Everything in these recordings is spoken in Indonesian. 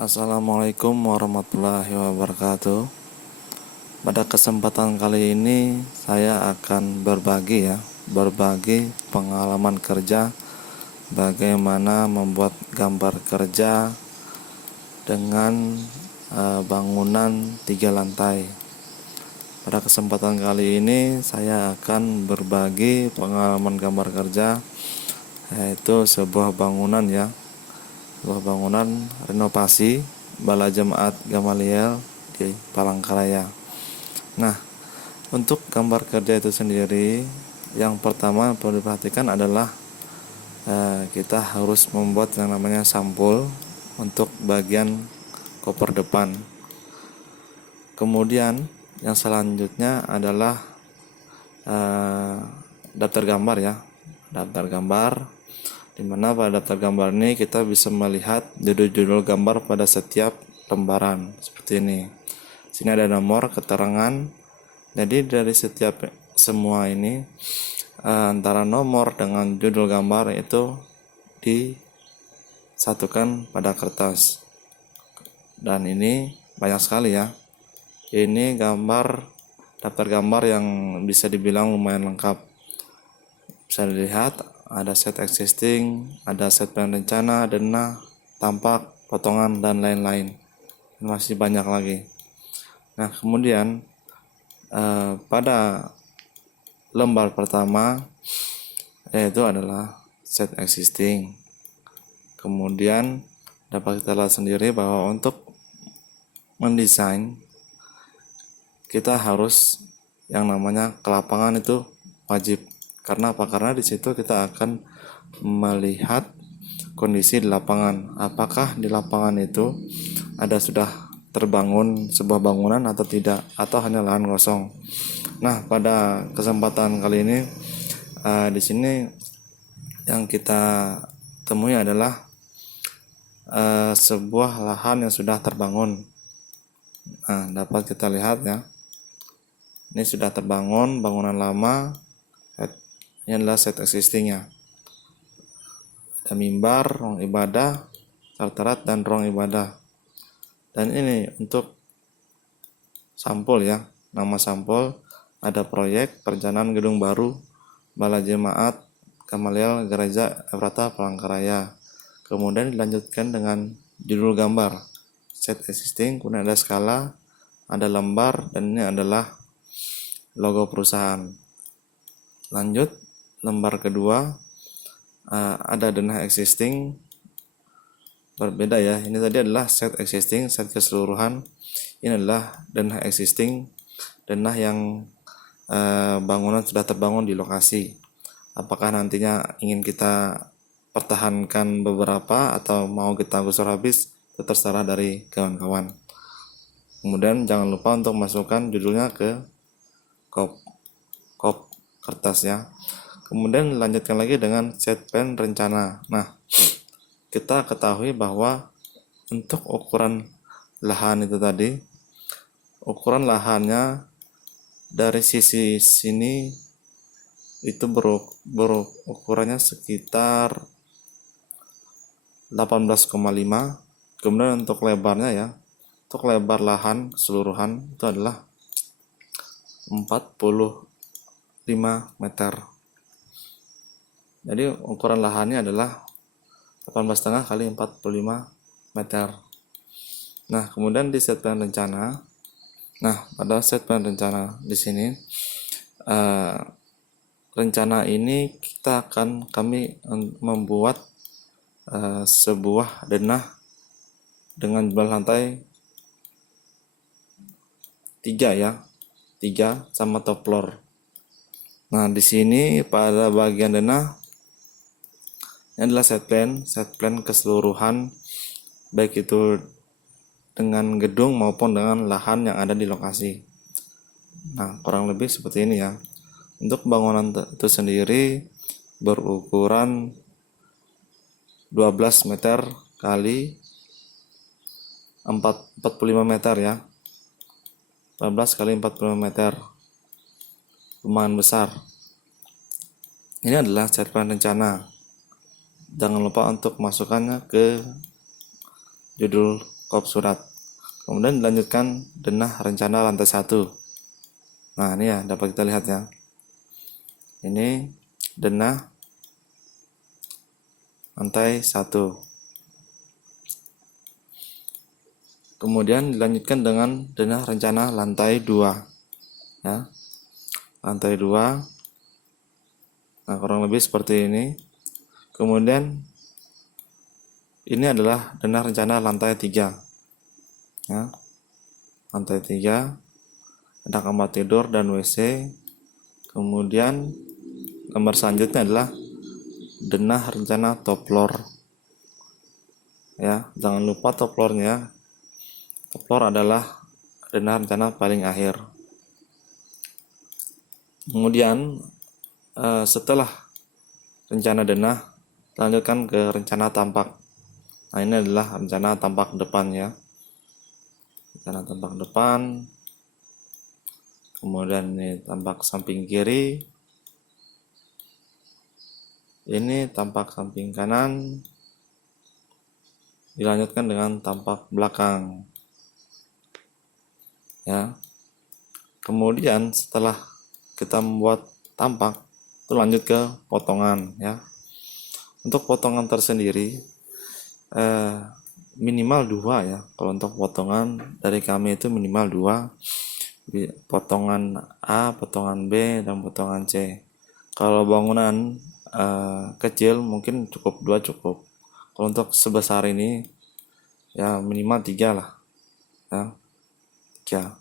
Assalamualaikum warahmatullahi wabarakatuh. Pada kesempatan kali ini saya akan berbagi pengalaman kerja, bagaimana membuat gambar kerja dengan bangunan 3 lantai. Pada kesempatan kali ini saya akan berbagi pengalaman gambar kerja, yaitu sebuah bangunan renovasi Bala Jemaat Gamaliel di Palangkaraya. Nah, untuk gambar kerja itu sendiri, yang pertama perlu diperhatikan adalah kita harus membuat yang namanya sampul untuk bagian koper depan. Kemudian yang selanjutnya adalah daftar gambar, di mana pada daftar gambar ini kita bisa melihat judul-judul gambar pada setiap lembaran seperti ini. Sini ada nomor, keterangan. Jadi dari semua ini antara nomor dengan judul gambar itu disatukan pada kertas. Dan ini banyak sekali ya. Ini daftar gambar yang bisa dibilang lumayan lengkap. Bisa dilihat ada set existing, ada set plan rencana, denah, tampak, potongan, dan lain-lain. Masih banyak lagi. Nah, kemudian pada lembar pertama yaitu adalah set existing. Kemudian dapat kita lihat sendiri bahwa untuk mendesain kita harus yang namanya ke lapangan itu wajib. Karena apa? Karena di situ kita akan melihat kondisi di lapangan. Apakah di lapangan itu ada sudah terbangun sebuah bangunan atau tidak, atau hanya lahan kosong. Nah, pada kesempatan kali ini di sini yang kita temui adalah sebuah lahan yang sudah terbangun. Nah, dapat kita lihat ya. Ini sudah terbangun bangunan lama. Ini adalah set existingnya. Ada mimbar, ruang ibadah, sartarat, dan ruang ibadah. Dan ini untuk sampul ya. Nama sampul ada proyek perjalanan gedung baru Bala Jemaat Gamaliel Gereja Efrata Palangkaraya. Kemudian dilanjutkan dengan judul gambar set existing, kemudian ada skala, ada lembar, dan ini adalah logo perusahaan. Lanjut lembar kedua, ada denah existing, berbeda ya. Ini tadi adalah set existing, set keseluruhan. Ini adalah denah existing, denah yang bangunan sudah terbangun di lokasi. Apakah nantinya ingin kita pertahankan beberapa atau mau kita gusur habis, itu terserah dari kawan-kawan. Kemudian jangan lupa untuk masukkan judulnya ke kop kertas ya. Kemudian lanjutkan lagi dengan set plan rencana. Nah, kita ketahui bahwa untuk ukuran lahan itu tadi, ukuran lahannya dari sisi sini itu berukurannya sekitar 18,5. Kemudian untuk lebarnya ya, untuk lebar lahan keseluruhan itu adalah 45 meter. Jadi ukuran lahannya adalah 18,5 kali 45 meter. Nah, kemudian di set plan rencana. Nah, pada set plan rencana di sini rencana ini kami membuat sebuah denah dengan jumlah lantai 3 ya. 3 sama top floor. Nah, di sini pada bagian denah ini adalah set plan keseluruhan, baik itu dengan gedung maupun dengan lahan yang ada di lokasi. Nah, kurang lebih seperti ini ya. Untuk bangunan itu sendiri berukuran 12 meter kali 45 meter ya. 12 kali 45 meter. Lumayan besar. Ini adalah set plan rencana. Jangan lupa untuk masukkannya ke judul kop surat. Kemudian dilanjutkan denah rencana lantai 1. Nah, ini ya dapat kita lihat ya. Ini denah lantai 1. Kemudian dilanjutkan dengan denah rencana lantai 2. Ya. Lantai 2. Nah, kurang lebih seperti ini. Kemudian ini adalah denah rencana lantai 3. Ya. Lantai 3 ada kamar tidur dan WC. Kemudian gambar selanjutnya adalah denah rencana top floor. Ya, jangan lupa top floornya. Top floor adalah denah rencana paling akhir. Kemudian setelah rencana denah, lanjutkan ke rencana tampak. Nah, ini adalah rencana tampak depan ya. Rencana tampak depan. Kemudian ini tampak samping kiri. Ini tampak samping kanan. Dilanjutkan dengan tampak belakang. Ya. Kemudian setelah kita membuat tampak, itu lanjut ke potongan ya. Untuk potongan tersendiri minimal 2 ya. Kalau untuk potongan dari kami itu minimal 2. Potongan A, potongan B, dan potongan C. Kalau bangunan kecil mungkin cukup 2 cukup. Kalau untuk sebesar ini ya minimal 3 lah ya. 3.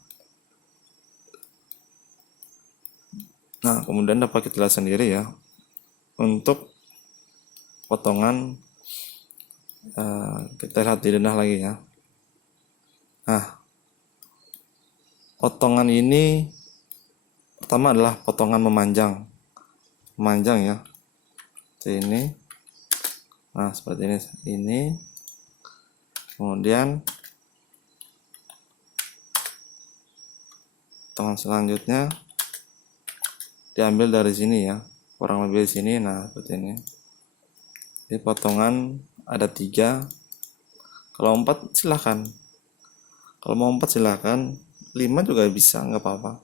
Nah, kemudian dapat kita lihat sendiri ya. Untuk potongan kita lihat di denah lagi ya. Nah, potongan ini pertama adalah potongan memanjang ya. Seperti ini. Nah, seperti ini. Kemudian potongan selanjutnya diambil dari sini ya, kurang lebih di sini. Nah, seperti ini. Jadi potongan ada 3. Kalau 4 silahkan. Kalau mau 4 silahkan. 5 juga bisa, nggak apa-apa.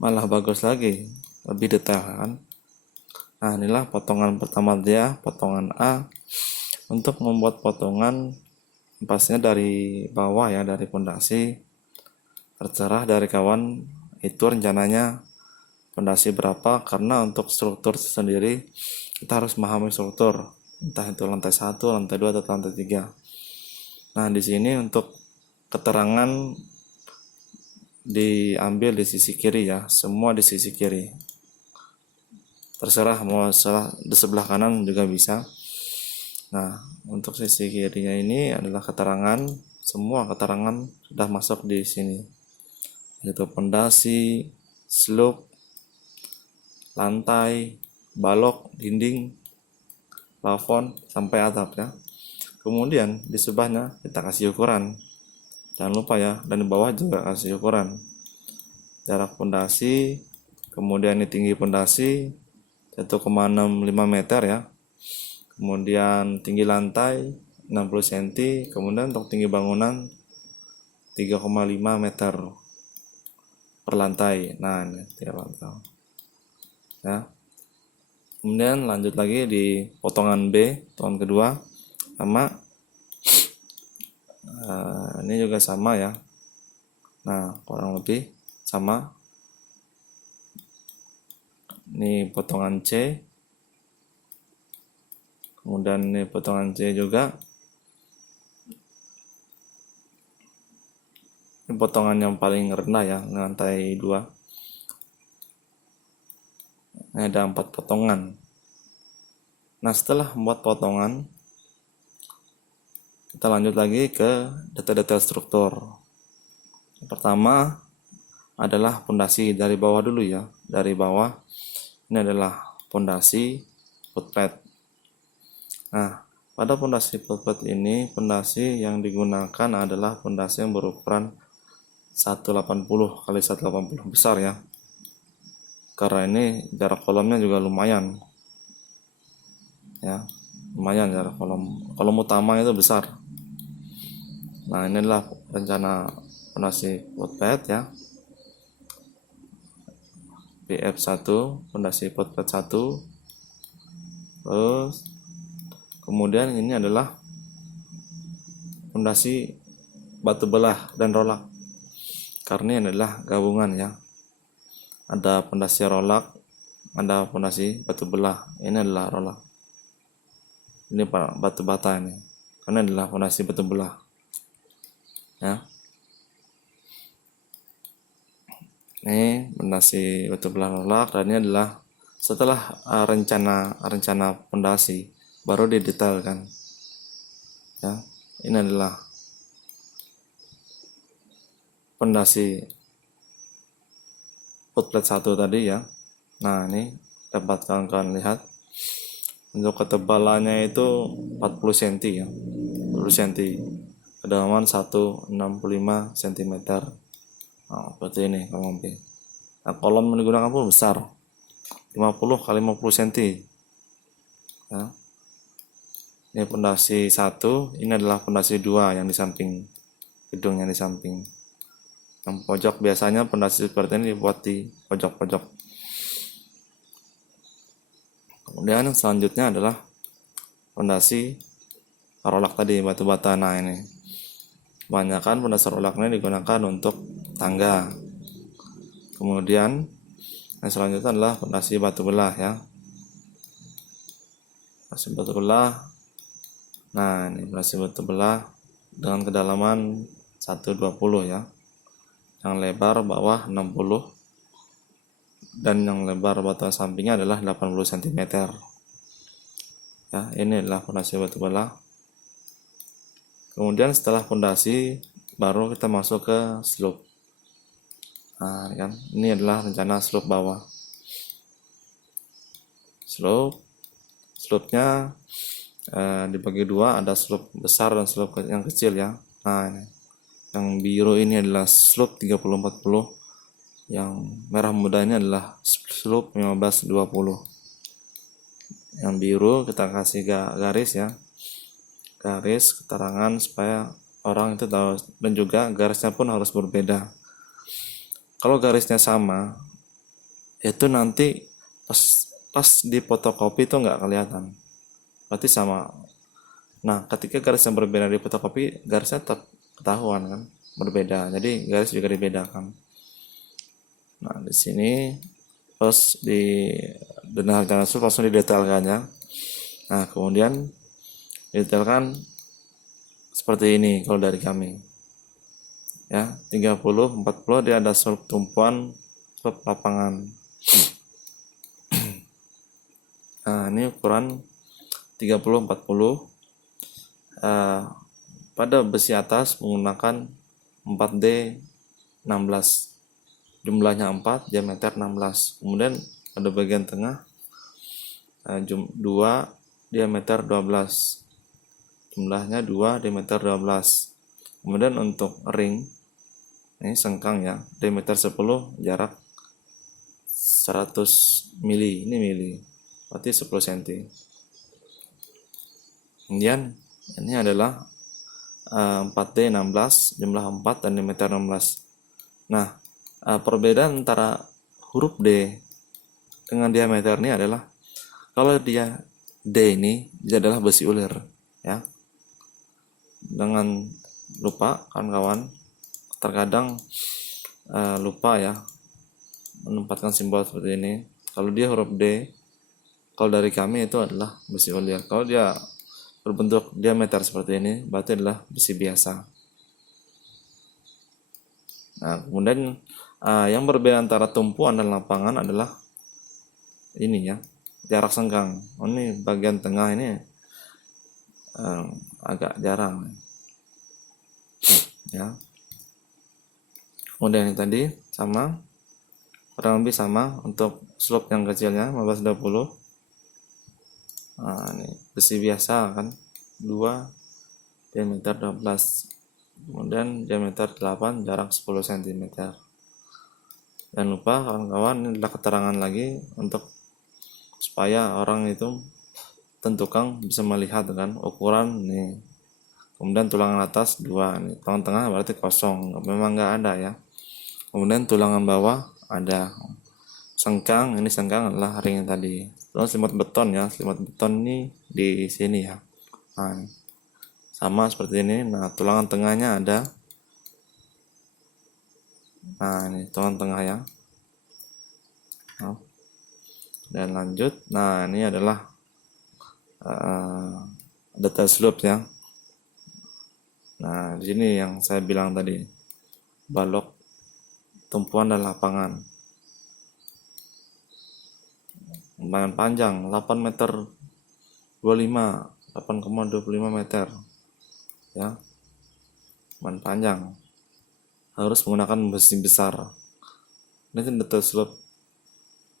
Malah bagus lagi, lebih detail kan. Nah, inilah potongan pertama dia, potongan A. Untuk membuat potongan pastinya dari bawah ya, dari pondasi. Terserah dari kawan itu rencananya pondasi berapa, karena untuk struktur sendiri kita harus memahami struktur, entah itu lantai 1, lantai 2, atau lantai 3. Nah, di sini untuk keterangan diambil di sisi kiri ya, semua di sisi kiri. Terserah mau di sebelah kanan juga bisa. Nah, untuk sisi kirinya ini adalah keterangan, semua keterangan sudah masuk di sini. Yaitu pondasi, slope, lantai, balok, dinding, plafon, sampai atap ya. Kemudian di sebelahnya kita kasih ukuran. Jangan lupa ya, dan di bawah juga kasih ukuran. Jarak pondasi, kemudian ini tinggi pondasi 1,65 meter ya. Kemudian tinggi lantai 60 cm, kemudian untuk tinggi bangunan 3,5 meter per lantai. Nah, ini tiap lantai. Ya. Kemudian lanjut lagi di potongan B, potongan kedua, sama ini juga sama ya. Nah, kurang lebih sama. Ini potongan C, kemudian ini potongan C juga. Ini potongan yang paling rendah ya, lantai 2. Ini ada 4 potongan. Nah, setelah membuat potongan, kita lanjut lagi ke detail-detail struktur. Yang pertama adalah pondasi dari bawah dulu ya. Dari bawah ini adalah pondasi footplate. Nah, pada pondasi footplate ini, pondasi yang digunakan adalah pondasi yang berukuran 180 kali 180 besar ya. Karena ini jarak kolomnya juga lumayan. Ya, lumayan jarak kolom. Kolom utama itu besar. Nah, ini adalah rencana fondasi footpad ya. PF1, fondasi footpad 1. Terus kemudian ini adalah fondasi batu belah dan rolak. Karena ini adalah gabungan ya. Ada fondasi rolak, ada fondasi batu belah. Ini adalah rolak. Ini batu bata ini. Karena adalah fondasi batu belah. Ya. Ini fondasi batu belah rolak, dan ini adalah setelah rencana fondasi baru didetailkan. Ya, ini adalah fondasi footplate 1 tadi ya. Nah, ini dapat kalian lihat untuk ketebalannya itu 40 cm ya. 40 cm. Kedalaman 165 cm. Nah, seperti ini kolom B. Nah, kolom yang digunakan pun besar. 50 kali 50 cm. Ya. Ini fondasi 1, ini adalah fondasi 2 yang di samping gedung yang di samping. Yang pojok biasanya fondasi seperti ini dibuat di pojok-pojok. Kemudian selanjutnya adalah fondasi rolak tadi, batu bata. Nah, ini kebanyakan fondasi rolak ini digunakan untuk tangga. Kemudian yang selanjutnya adalah fondasi batu belah ya. Fondasi batu belah. Nah, ini fondasi batu belah dengan kedalaman 120 ya. Yang lebar bawah 60 dan yang lebar batu sampingnya adalah 80 cm. Ya, ini adalah fondasi batu belah. Kemudian setelah fondasi baru kita masuk ke slope. Nah, kan ini adalah rencana slope bawah. Slope-nya dibagi dua, ada slope besar dan slope yang kecil ya. Nah, ini. Yang biru ini adalah slope 30-40. Yang merah muda ini adalah slope 15-20. Yang biru kita kasih garis ya. Garis keterangan supaya orang itu tahu, dan juga garisnya pun harus berbeda. Kalau garisnya sama, itu nanti pas di fotokopi itu nggak kelihatan. Berarti sama. Nah, ketika garis yang berbeda di fotokopi, garisnya tetap ketahuan kan, berbeda. Jadi garis juga dibedakan. Nah, di sini terus di dengan garis langsung didetailkannya. Nah, kemudian didetailkan seperti ini kalau dari kami. Ya, 30-40 dia ada slope tumpuan, slope lapangan. Nah, ini ukuran 30-40. Pada besi atas menggunakan 4D 16. Jumlahnya 4, diameter 16. Kemudian pada bagian tengah 2, diameter 12. Jumlahnya 2, diameter 12. Kemudian untuk ring, ini sengkang ya, diameter 10, jarak 100 mili. Ini mili, berarti 10 cm. Kemudian ini adalah 4D 16, jumlah 4 dan diameter 16. Nah, perbedaan antara huruf D dengan diameter ini adalah kalau dia D ini dia adalah besi ulir ya. Jangan lupa kawan-kawan, terkadang lupa ya menempatkan simbol seperti ini. Kalau dia huruf D, kalau dari kami itu adalah besi ulir. Kalau dia berbentuk diameter seperti ini, berarti adalah besi biasa. Nah, kemudian yang berbeda antara tumpuan dan lapangan adalah ini ya, jarak sengkang. Ini bagian tengah ini agak jarang ya. Kemudian ini tadi sama, kurang lebih sama untuk slope yang kecilnya 15-20. Nah, ini besi biasa kan, 2, diameter 12. Kemudian diameter 8, jarak 10 cm. Jangan lupa kawan-kawan, ini adalah keterangan lagi untuk supaya orang itu tentukan bisa melihat kan ukuran nih. kemudian tulangan atas 2, nih tulangan tengah berarti kosong, memang nggak ada ya. Kemudian tulangan bawah ada. Sengkang, ini sengkang adalah ring yang tadi. Terus selimut beton ya, selimut beton ini di sini ya. Nah, sama seperti ini. Nah, tulangan tengahnya ada. Nah, ini tulangan tengah ya. Nah, dan lanjut. Nah, ini adalah detail slope ya. Nah, di sini yang saya bilang tadi, balok tumpuan dan lapangan. Lapangan panjang 8 meter 25, 8,25 meter ya. Lapangan panjang harus menggunakan besi besar. Ini detail slope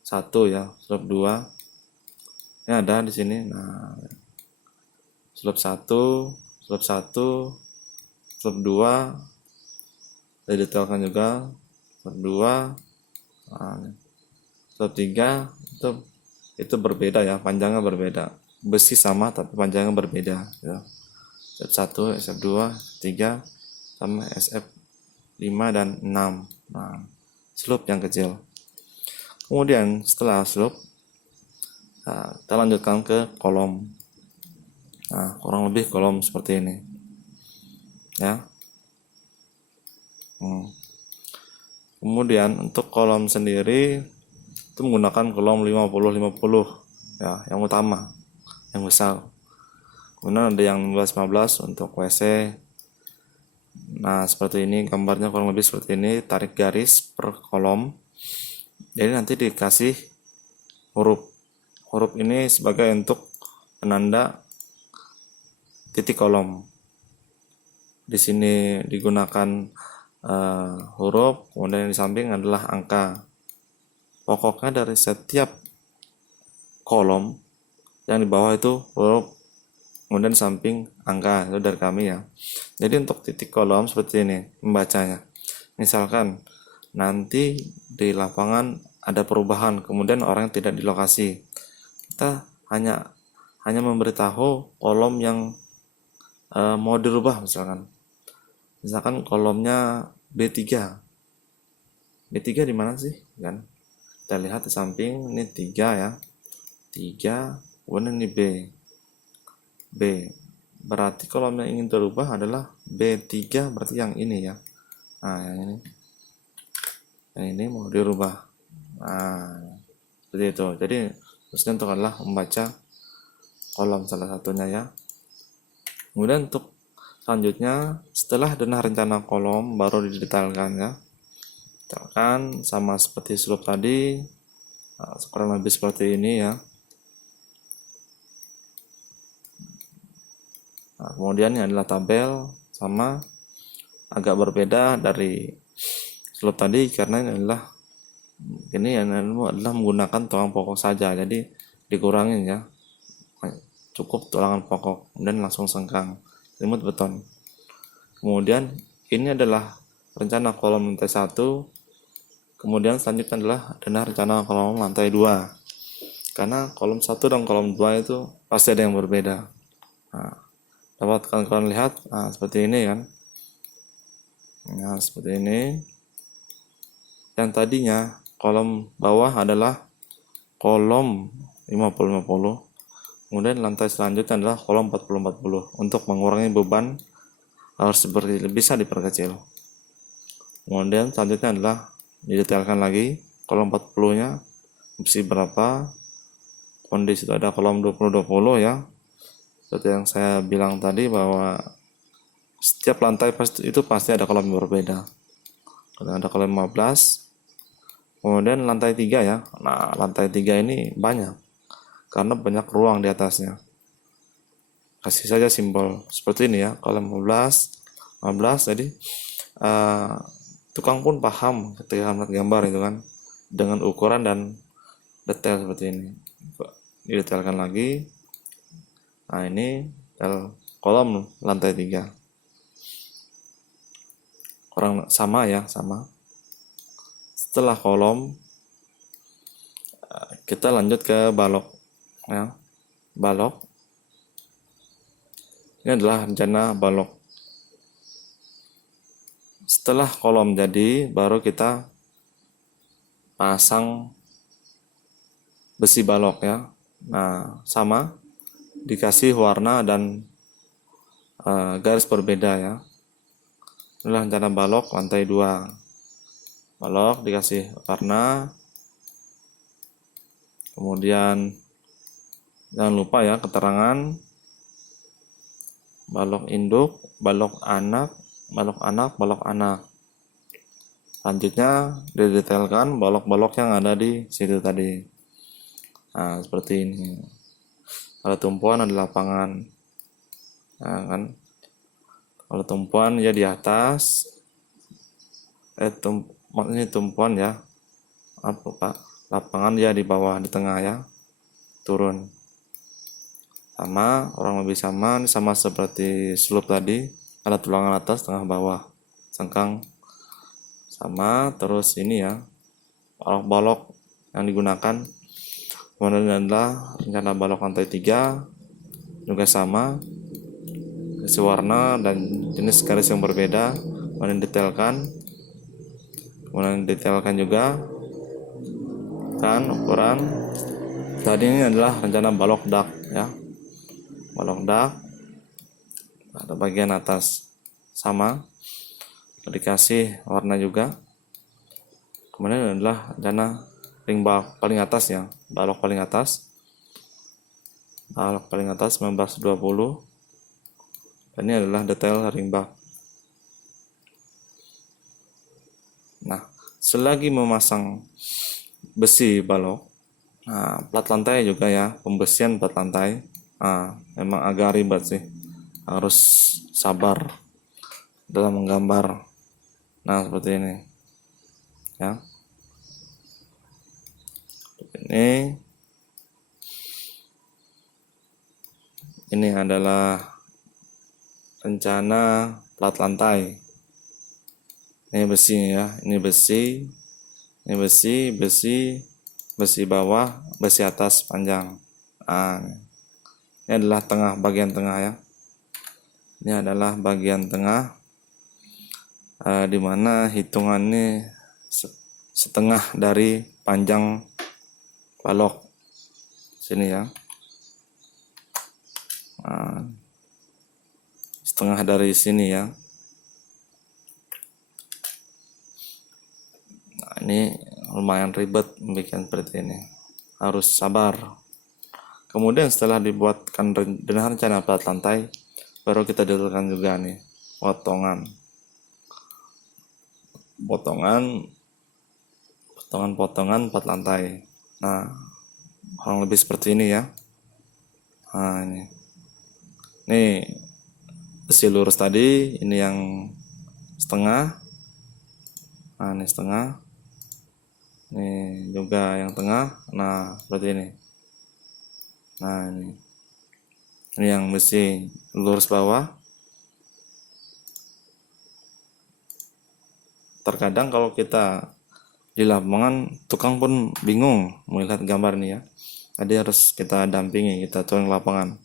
1 ya, slope 2. Ini ada di sini. Nah, slope 1, slope 1, slope 2 saya detailkan juga. Slope 2, nah, slope 3 itu berbeda ya, panjangnya berbeda. Besi sama tapi panjangnya berbeda ya. SF1, SF2, 3 sama SF5 dan 6. Nah, slope yang kecil. Kemudian setelah slope, kita lanjutkan ke kolom. Nah, kurang lebih kolom seperti ini ya. Kemudian untuk kolom sendiri itu menggunakan kolom 50-50 ya, yang utama, yang besar. Kemudian ada yang 15-15 untuk WC. Nah, seperti ini gambarnya, kurang lebih seperti ini. Tarik garis per kolom. Jadi nanti dikasih huruf. Huruf ini sebagai untuk penanda titik kolom. Di sini digunakan huruf, kemudian di samping adalah angka. Pokoknya dari setiap kolom yang di bawah itu huruf, kemudian di samping angka, itu dari kami ya. Jadi untuk titik kolom seperti ini membacanya. Misalkan nanti di lapangan ada perubahan, kemudian orang tidak di lokasi, kita hanya memberitahu kolom yang mau dirubah. Misalkan kolomnya B3. B3 di mana sih kan? Kita lihat di samping ini 3 ya. 3, kemudian ini B. Berarti kolom yang ingin dirubah adalah B3, berarti yang ini ya. Nah, yang ini. Yang ini mau dirubah. Nah, seperti itu. Jadi, terusnya untuk adalah membaca kolom salah satunya ya. Kemudian untuk selanjutnya, setelah denah rencana kolom baru didetailkan ya. Detailkan sama seperti slope tadi, kurang lebih seperti ini ya. Nah, kemudian ini adalah tabel, sama agak berbeda dari slope tadi karena ini adalah menggunakan tulang pokok saja, jadi dikurangin ya, cukup tulangan pokok, kemudian langsung sengkang, selimut beton. Kemudian ini adalah rencana kolom lantai 1, kemudian selanjutnya adalah rencana kolom lantai 2, karena kolom 1 dan kolom 2 itu pasti ada yang berbeda. Nah, dapat kalian lihat, seperti ini kan. Nah, seperti ini. Yang tadinya kolom bawah adalah kolom 50-50, kemudian lantai selanjutnya adalah kolom 40-40. Untuk mengurangi beban harus bisa diperkecil. Kemudian selanjutnya adalah didetailkan lagi kolom 40-nya besi berapa. Kondisi itu ada kolom 20-20 ya. Seperti yang saya bilang tadi bahwa setiap lantai itu pasti ada kolom yang berbeda. Ada kolom 15. Kemudian lantai 3 ya. Nah, lantai 3 ini banyak karena banyak ruang di atasnya. Kasih saja simbol seperti ini ya, kolom 15. Jadi tukang pun paham ketika melihat gambar itu kan, dengan ukuran dan detail seperti ini. Didetailkan lagi. Nah, ini kolom lantai 3. Kurang sama ya, sama. Setelah kolom, kita lanjut ke balok ya. Balok Ini adalah rencana balok. Setelah kolom jadi, baru kita pasang besi balok ya. Nah, sama dikasih warna dan garis berbeda ya. Inilah rencana balok lantai 2. Balok dikasih warna. Kemudian jangan lupa ya keterangan balok induk, balok anak, balok anak, balok anak. Selanjutnya didetailkan balok-balok yang ada di situ tadi. Nah, seperti ini. Kalau tumpuan ada lapangan. Nah, kan. Kalau tumpuan ya di atas. Ini tumpuan ya. Apa Pak? Lapangan ya di bawah, di tengah ya. Turun. Sama, orang lebih sama, ini sama seperti slope tadi, ada tulangan atas, tengah, bawah, sengkang, sama. Terus ini ya, balok-balok yang digunakan, kemudian adalah rencana balok lantai 3, juga sama, isi warna dan jenis garis yang berbeda, kemudian detailkan juga, kan ukuran. Tadi ini adalah rencana balok dak ya. Balok dak ada bagian atas sama dikasih warna juga. Kemudian adalah rencana ring balok paling atas ya, balok paling atas 1920. Dan ini adalah detail ring bak. Nah, selagi memasang besi balok, nah plat lantai juga ya, pembesian plat lantai. Nah, memang agak ribet sih, harus sabar dalam menggambar. Nah, seperti ini ya. Ini adalah rencana plat lantai. Ini besi ya, ini besi bawah, besi atas panjang. Nah, ini adalah bagian tengah ya. Ini adalah bagian tengah, di mana hitungannya setengah dari panjang balok sini ya. Nah, setengah dari sini ya. Nah, ini lumayan ribet membuat seperti ini, harus sabar. Kemudian setelah dibuatkan dengan rencana plat lantai, baru kita detailkan juga nih potongan plat lantai. Nah, kurang lebih seperti ini ya. Nah, ini besi lurus tadi, ini yang setengah. Nah, ini setengah. Ini juga yang tengah. Nah, seperti ini. Nah, ini yang besi lurus bawah. Terkadang kalau kita di lapangan, tukang pun bingung melihat gambar ini ya. Jadi harus kita dampingi, kita turun lapangan.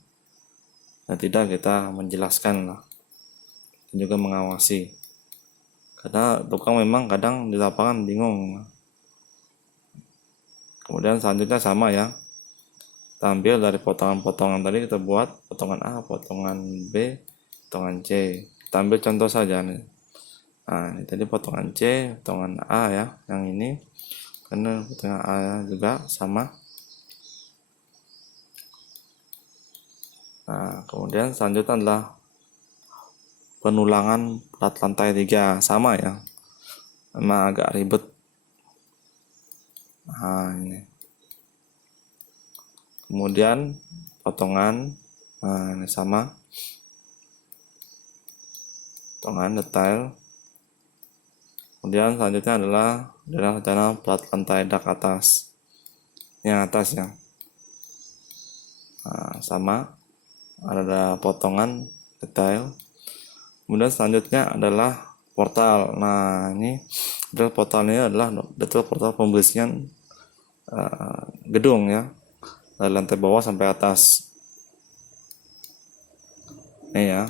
Dan tidak kita menjelaskan lah. Dan juga mengawasi. Karena tukang memang kadang di lapangan bingung. Kemudian selanjutnya sama ya. Tampil dari potongan-potongan tadi kita buat potongan A, potongan B, potongan C. Kita ambil contoh saja nih. Nah, ini tadi potongan C, potongan A ya, yang ini. Karena potongan A juga sama. Nah, kemudian selanjutnya adalah penulangan plat lantai 3, sama ya. Memang agak ribet. Nah, ini. Kemudian potongan, nah ini sama, potongan detail. Kemudian selanjutnya adalah rencana plat lantai dak atas, yang atas ya. Nah, sama, ada potongan detail. Kemudian selanjutnya adalah portal. Nah, ini adalah portalnya adalah detail portal pembesian gedung ya, dari lantai bawah sampai atas. Nih ya,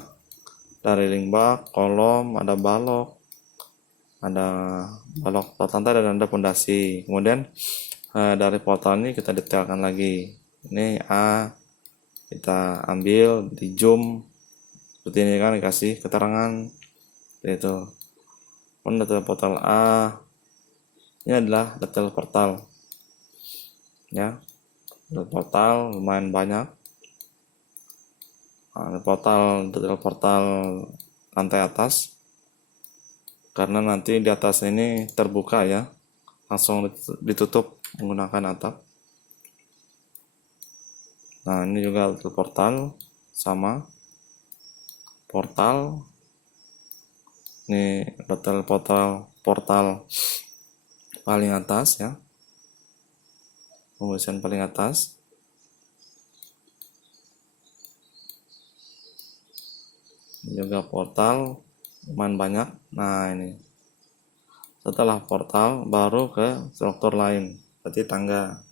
dari link bak, kolom, ada balok, ada balok plat lantai dan ada pondasi. Kemudian dari portal ini kita detailkan lagi. Ini A, kita ambil di zoom seperti ini kan, dikasih keterangan itu. Pun detail portal A, ini adalah detail portal ya. Detail portal lumayan banyak. Detail portal lantai atas, karena nanti di atas ini terbuka ya, langsung ditutup menggunakan atap. Nah, ini juga detail portal sama portal. Ini detail portal paling atas ya, pembersihan paling atas. Ini juga portal lumayan banyak. Nah, ini setelah portal baru ke struktur lain, seperti tangga.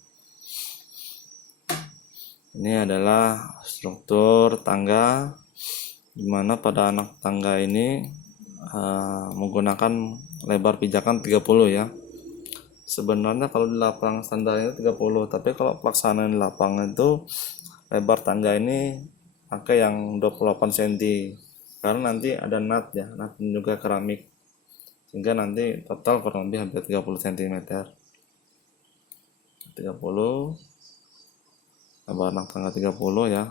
Ini adalah struktur tangga, dimana pada anak tangga ini menggunakan lebar pijakan 30 ya. Sebenarnya kalau di lapangan standar itu 30, tapi kalau pelaksanaan di lapangan itu lebar tangga ini pakai yang 28 cm, karena nanti ada nut ya, nut dan juga keramik, sehingga nanti total kurang lebih hampir 30 cm. 30 lebar anak tangga 30 ya.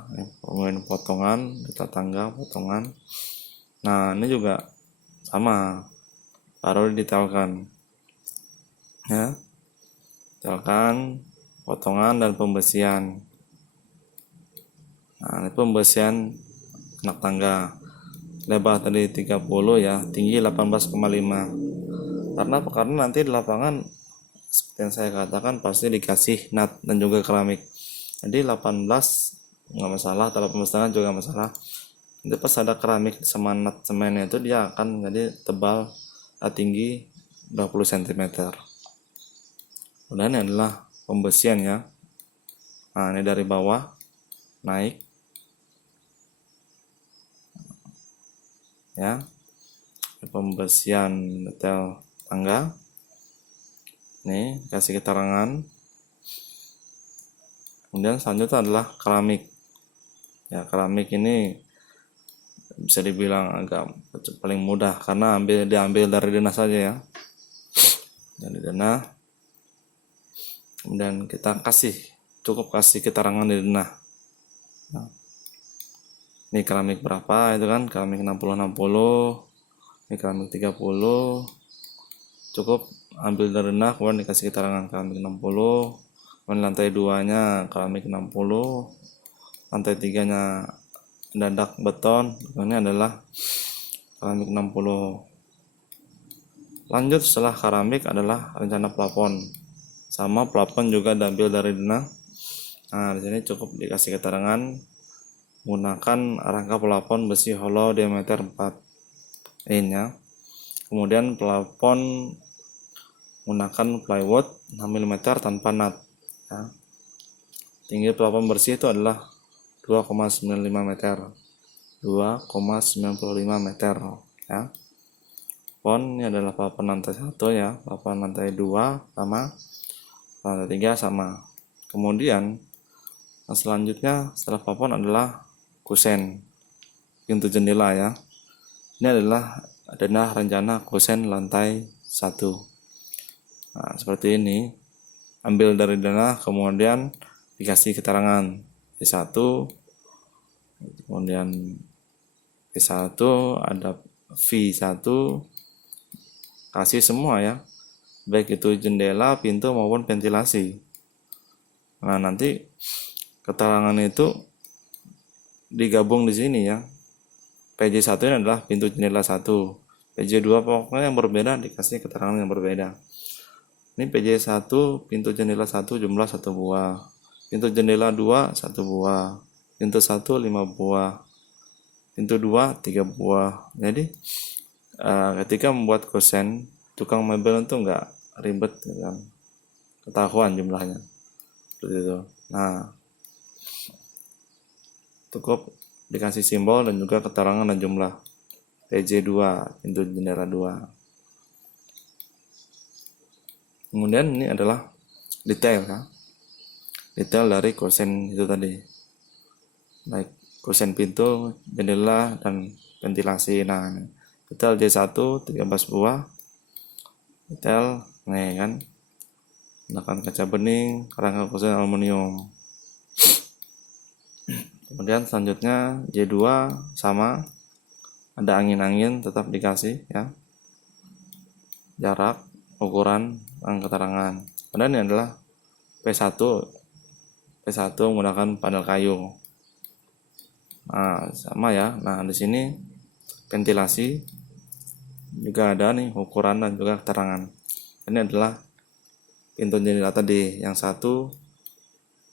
Kemudian potongan detail tangga, potongan. Nah, ini juga sama, baru didetailkan ya, detailkan potongan dan pembersihan. Nah, ini pembersihan anak tangga, lebar tadi 30 ya, tinggi 18,5. Karena nanti di lapangan seperti yang saya katakan pasti dikasih nut dan juga keramik, jadi 18 nggak masalah, 18,5 juga nggak masalah. Nanti pas ada keramik sama nut semennya itu dia akan jadi tebal, tinggi 20 cm. Dan ini adalah pembersihan ya. Nah, ini dari bawah naik ya, pembersihan detail tangga. Nih, kasih keterangan. Kemudian selanjutnya adalah keramik ya. Keramik ini bisa dibilang agak paling mudah, karena diambil dari denah saja ya, dari denah. Kemudian kita cukup kasih keterangan di denah. Nah, ini keramik berapa itu kan, keramik 60-60, ini keramik 30, cukup ambil dari denah, kemudian dikasih keterangan keramik 60. Kemudian lantai 2-nya keramik 60, lantai 3-nya dadak beton, ini adalah keramik 60. Lanjut setelah keramik adalah rencana plafon, sama plafon juga diambil dari denah. Nah, di sini cukup dikasih keterangan menggunakan rangka plafon besi hollow diameter 4 in ya. Kemudian plafon menggunakan plywood 6 mm tanpa nut ya. Tinggi plafon bersih itu adalah 2,95 meter, 2,95 meter ya. Plafon ini adalah plafon lantai 1 ya, plafon lantai 2 sama, lantai 3 sama. Kemudian selanjutnya setelah plafon adalah kusen pintu jendela ya. Ini adalah denah rencana kusen lantai 1. Nah, seperti ini, ambil dari denah, kemudian dikasih keterangan P1, kemudian P1 ada V1, kasih semua ya, baik itu jendela, pintu maupun ventilasi. Nah, nanti keterangan itu digabung di sini ya. PJ1 ini adalah pintu jendela 1, PJ2 pokoknya yang berbeda dikasih keterangan yang berbeda. Ini PJ1 pintu jendela 1 jumlah 1 buah, pintu jendela 2 1 buah, pintu 1 5 buah, pintu 2 3 buah. Jadi ketika membuat kusen, tukang mebel itu enggak ribet kan, ketahuan jumlahnya seperti itu. Nah, cukup dikasih simbol dan juga keterangan dan jumlah. TJ2, pintu jendela 2. Kemudian ini adalah detail ya. Detail dari kosen itu tadi. Baik kosen pintu, jendela, dan ventilasi. Nah, detail J1 13 buah. Detail nih kan. Menggunakan kaca bening, kerangka kosen aluminium. Kemudian selanjutnya J2 sama, ada angin-angin tetap dikasih ya. Jarak, ukuran, dan keterangan. Kemudian ini adalah P1 menggunakan panel kayu. Nah, sama ya. Nah, di sini ventilasi juga ada nih ukuran dan juga keterangan. Ini adalah pintu jendela tadi, yang satu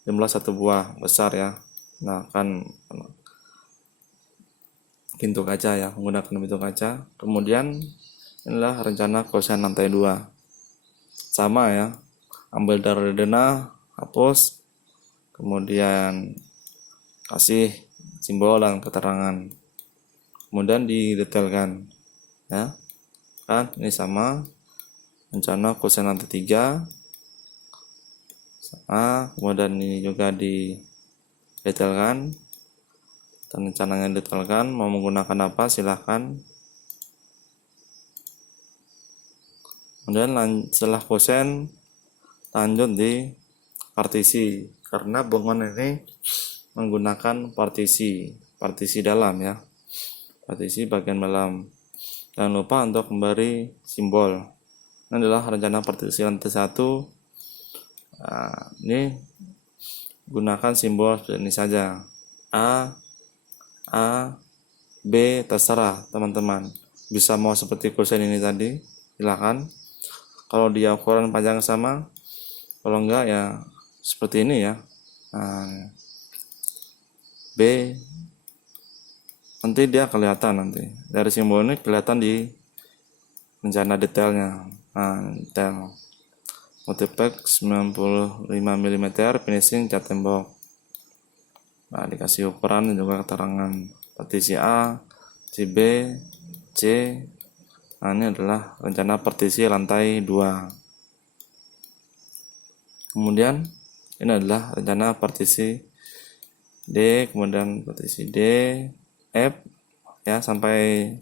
jumlah 1 buah besar ya. Nah, kan pintu kaca ya, menggunakan pintu kaca. Kemudian inilah rencana kosan lantai 2. Sama ya. Ambil dari denah, hapus, kemudian kasih simbol dan keterangan, kemudian didetailkan ya kan. Ini sama rencana kosan lantai 3 sama, kemudian ini juga didetailkan dan rencananya didetailkan. Mau menggunakan apa silahkan. Kemudian setelah kosen lanjut di partisi, karena bangunan ini menggunakan partisi dalam ya, partisi bagian dalam. Jangan lupa untuk memberi simbol. Ini adalah rencana partisi lantai 1. Nah, ini gunakan simbol ini saja, A, B, terserah teman-teman. Bisa mau seperti kosen ini tadi, silakan. Kalau dia ukuran panjang sama, kalau enggak ya seperti ini ya. Nah, B nanti dia kelihatan, nanti dari simbol ini kelihatan di rencana detailnya. Nah, detail multipack 95 mm finishing cat tembok. Nah, dikasih ukuran dan juga keterangan partisi A, C, B, C. Nah, ini adalah rencana partisi lantai 2. Kemudian ini adalah rencana partisi D, kemudian partisi D, F ya sampai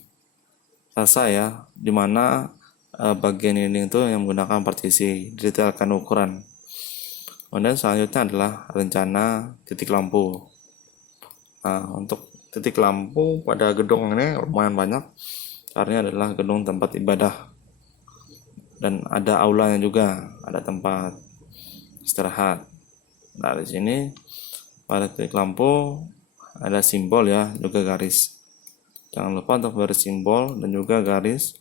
selesai ya, dimana bagian ini itu yang menggunakan partisi, detailkan ukuran. Kemudian selanjutnya adalah rencana titik lampu. Nah, untuk titik lampu pada gedung ini lumayan banyak, karena adalah gedung tempat ibadah dan ada aulanya juga, ada tempat istirahat. Nah, di sini pada titik lampu ada simbol ya, juga garis. Jangan lupa untuk beri simbol dan juga garis.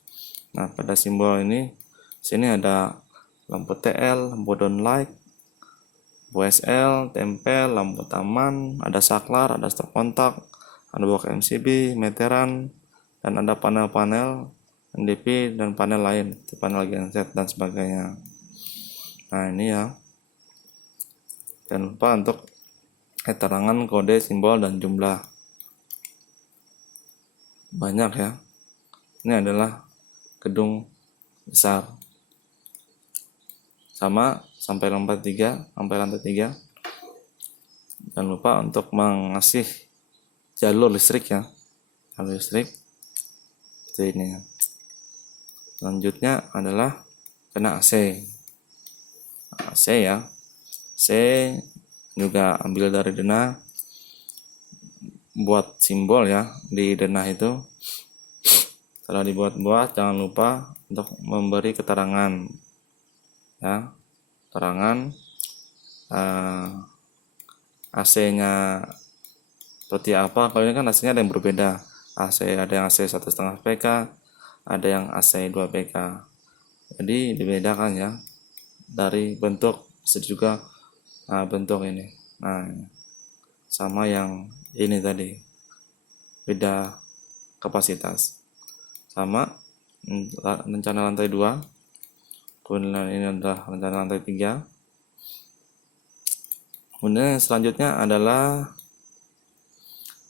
Nah, pada simbol ini sini ada lampu TL, lampu downlight, lampu SL, tempel, lampu taman, ada saklar, ada stop kontak, ada box MCB, meteran, dan ada panel-panel NDP dan panel lain, panel genset dan sebagainya. Nah, ini ya. Jangan lupa untuk keterangan kode, simbol, dan jumlah. Banyak ya. Ini adalah gedung besar. Sama sampai lantai 3. Jangan lupa untuk mengasih jalur listrik ya. Jalur listrik seperti ini. Selanjutnya adalah kena AC. AC ya. AC juga ambil dari denah, buat simbol ya di denah itu. Setelah dibuat-buat, jangan lupa untuk memberi keterangan ya, keterangan AC-nya seperti apa. Kalau ini kan AC-nya ada yang berbeda. Ada yang AC 1,5 PK, ada yang AC 2 PK. Jadi dibedakan ya dari bentuk, juga bentuk ini. Nah, sama yang ini tadi, beda kapasitas. Sama rencana lantai 2. Kemudian ini adalah rencana lantai 3. Kemudian selanjutnya adalah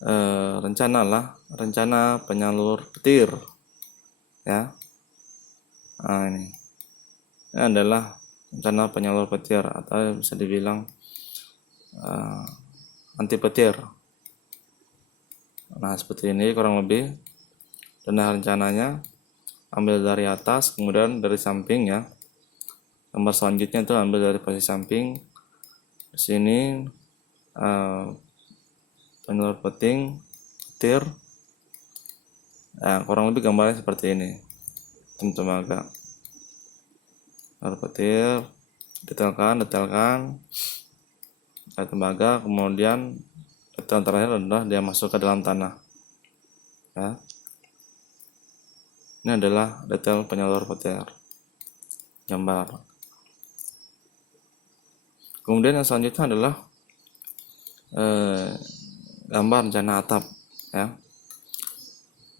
rencana penyalur petir ya. Nah, ini adalah rencana penyalur petir atau bisa dibilang anti petir. Nah, seperti ini kurang lebih. Denah rencananya ambil dari atas, kemudian dari samping ya. Gambar selanjutnya itu ambil dari posisi samping. Di sini penyalur petir. Nah, kurang lebih gambarnya seperti ini. Tembaga. Penyalur petir, detailkan. Tembaga, kemudian detail terakhir adalah dia masuk ke dalam tanah. Ya. Ini adalah detail penyalur petir. Gambar. Kemudian yang selanjutnya adalah gambar rencana atap ya.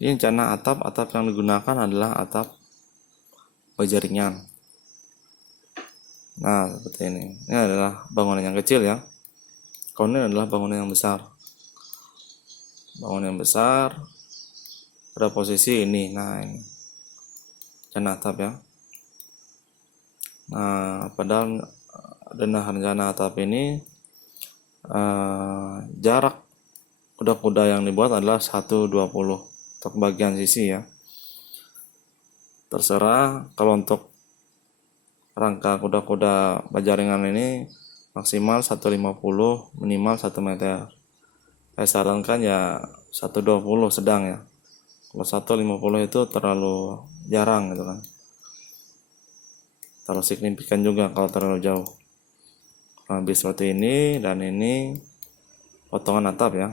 Ini rencana atap yang digunakan adalah atap baja ringan. Nah, seperti ini. Ini adalah bangunan yang kecil ya. Kalau ini adalah bangunan yang besar. Bangunan yang besar pada posisi ini. Nah, ini rencana atap ya. Nah, padahal denah rencana atap ini jarak kuda-kuda yang dibuat adalah 120 untuk bagian sisi ya. Terserah, kalau untuk rangka kuda-kuda baja ringan ini maksimal 150, minimal 1 meter. Saya sarankan ya 120 sedang ya. Kalau 150 itu terlalu jarang gitu kan. Terlalu signifikan juga kalau terlalu jauh. Lebih seperti ini, dan ini potongan atap ya.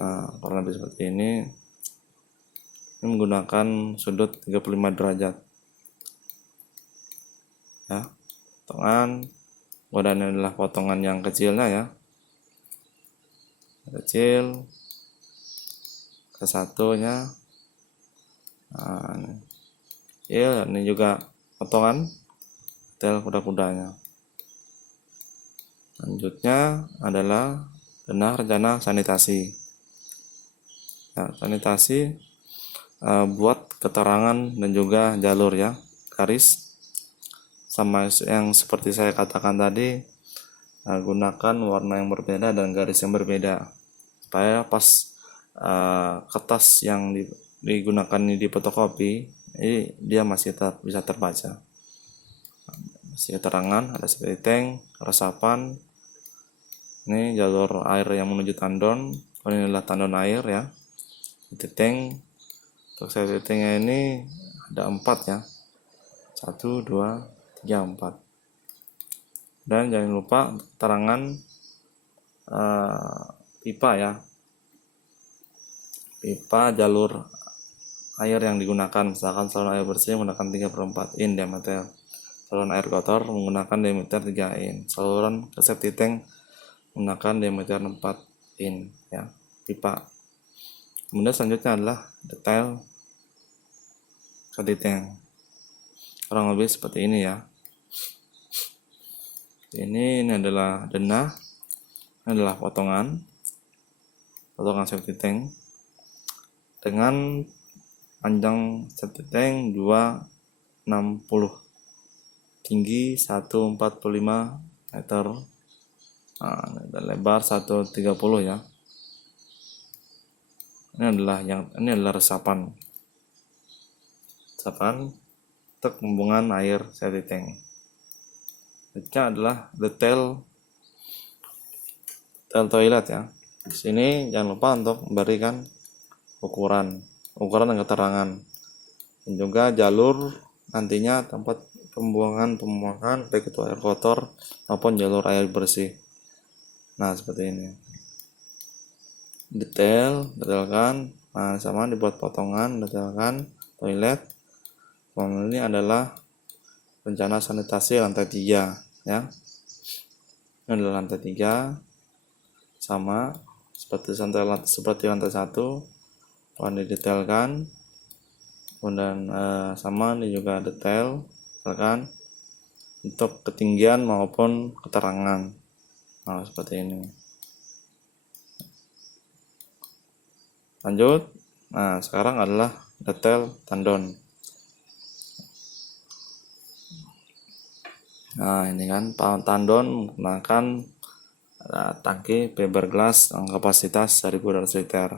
Nah, kurang lebih seperti ini. Ini menggunakan sudut 35 derajat. Ya. Potongan, kemudian adalah potongan yang kecilnya ya. Kecil ke satunya. Nah, ini juga potongan detail kuda-kudanya. Selanjutnya adalah denah rencana sanitasi. Ya, sanitasi buat keterangan dan juga jalur ya, garis sama yang seperti saya katakan tadi, gunakan warna yang berbeda dan garis yang berbeda supaya pas kertas yang digunakan di fotokopi ini dia masih tetap bisa terbaca. Masih keterangan ada seperti tank, resapan. Ini jalur air yang menuju tandon. Ini adalah tandon air ya. Tank. Untuk safety tanknya ini ada 4 ya. 1, 2, 3, 4. Dan jangan lupa keterangan pipa ya. Pipa jalur air yang digunakan. Misalkan saluran air bersih menggunakan 3/4 in diameter. Saluran air kotor menggunakan diameter 3 in. Saluran ke safety tank menggunakan diameter 4 in ya, pipa. Kemudian selanjutnya adalah detail safety tank. Kurang lebih seperti ini ya. Ini adalah denah. Ini adalah potongan safety tank dengan panjang safety tank 260, tinggi 145 meter, dan lebar 130 ya. Ini adalah resapan untuk pembuangan air safety tank. Selanjutnya adalah detail toilet ya. Di sini jangan lupa untuk memberikan ukuran dan keterangan, dan juga jalur nantinya tempat pembuangan baik itu air kotor maupun jalur air bersih. Nah, seperti ini. Detailkan. Nah, sama dibuat potongan, detailkan toilet. Ini adalah rencana sanitasi lantai 3 ya. Ini adalah lantai 3 sama seperti lantai 1, didetailkan. Kemudian sama ini juga detail kan untuk ketinggian maupun keterangan. Nah, seperti ini. Lanjut. Nah, sekarang adalah detail tandon. Nah, ini kan tandon menggunakan tangki fiberglass dengan kapasitas 1.200 liter.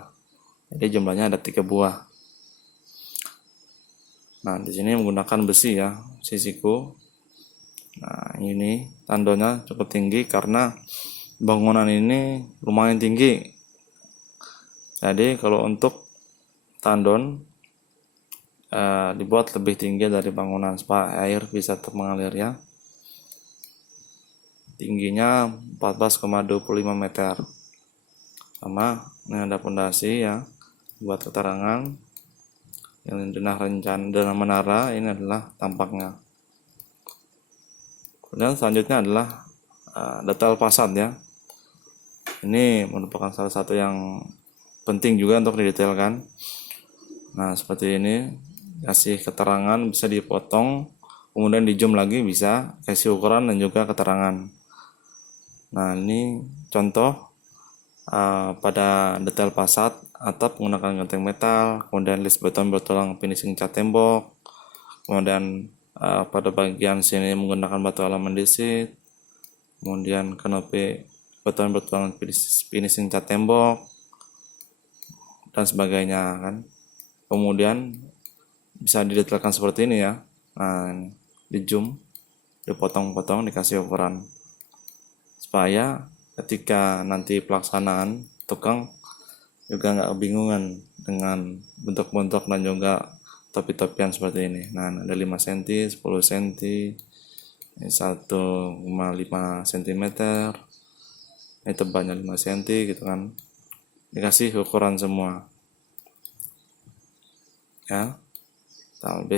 Jadi jumlahnya ada 3 buah. Nah, di sini menggunakan besi ya, sisiku. Nah, ini tandonnya cukup tinggi karena bangunan ini lumayan tinggi. Jadi kalau untuk tandon dibuat lebih tinggi dari bangunan supaya air bisa tetap mengalir ya. Tingginya 14,25 meter. Sama ini ada fondasi ya buat keterangan. Yang denah menara ini adalah tampaknya. Kemudian selanjutnya adalah detail fasad ya. Ini merupakan salah satu yang penting juga untuk didetailkan. Nah, seperti ini, kasih keterangan bisa dipotong, kemudian di zoom lagi bisa kasih ukuran dan juga keterangan. Nah, ini contoh pada detail fasad atap menggunakan genteng metal, kemudian list beton bertulang finishing cat tembok, kemudian pada bagian sini menggunakan batu alam mendesit, kemudian kanopi beton bertulang finishing cat tembok dan sebagainya kan. Kemudian bisa didetailkan seperti ini ya. Nah, di zoom, dipotong-potong, dikasih ukuran supaya ketika nanti pelaksanaan tukang juga nggak kebingungan dengan bentuk-bentuk dan juga topi-topian seperti ini. Nah, ada 5 cm, 10 cm, 1,5 cm, ini tebalnya 5 cm gitu kan. Dikasih ukuran semua ya. B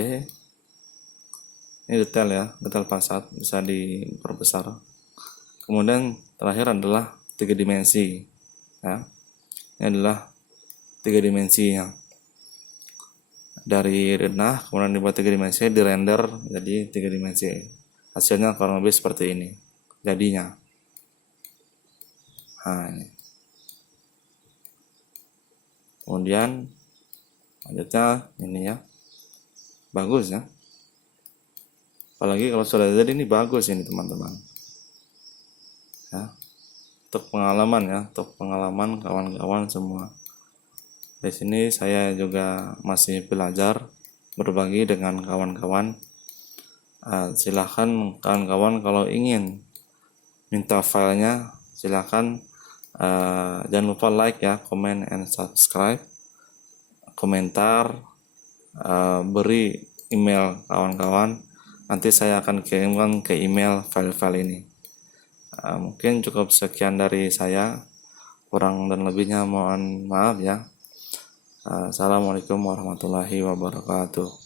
ini detail ya, detail fasad bisa diperbesar. Kemudian terakhir adalah 3 dimensi ya. Ini adalah 3 dimensinya dari denah kemudian dibuat 3 dimensi, dirender jadi 3 dimensi. Hasilnya kurang lebih seperti ini jadinya. Nah, ini. Kemudian lanjutnya ini ya, bagus ya, apalagi kalau sudah jadi ini bagus ini teman-teman ya, untuk pengalaman ya, untuk pengalaman kawan-kawan semua. Di sini saya juga masih belajar berbagi dengan kawan-kawan. Silahkan kawan-kawan kalau ingin minta filenya silahkan, jangan lupa like ya, comment and subscribe, komentar, beri email kawan-kawan, nanti saya akan kirimkan ke email file-file ini. Mungkin cukup sekian dari saya, kurang dan lebihnya mohon maaf ya. Assalamualaikum warahmatullahi wabarakatuh.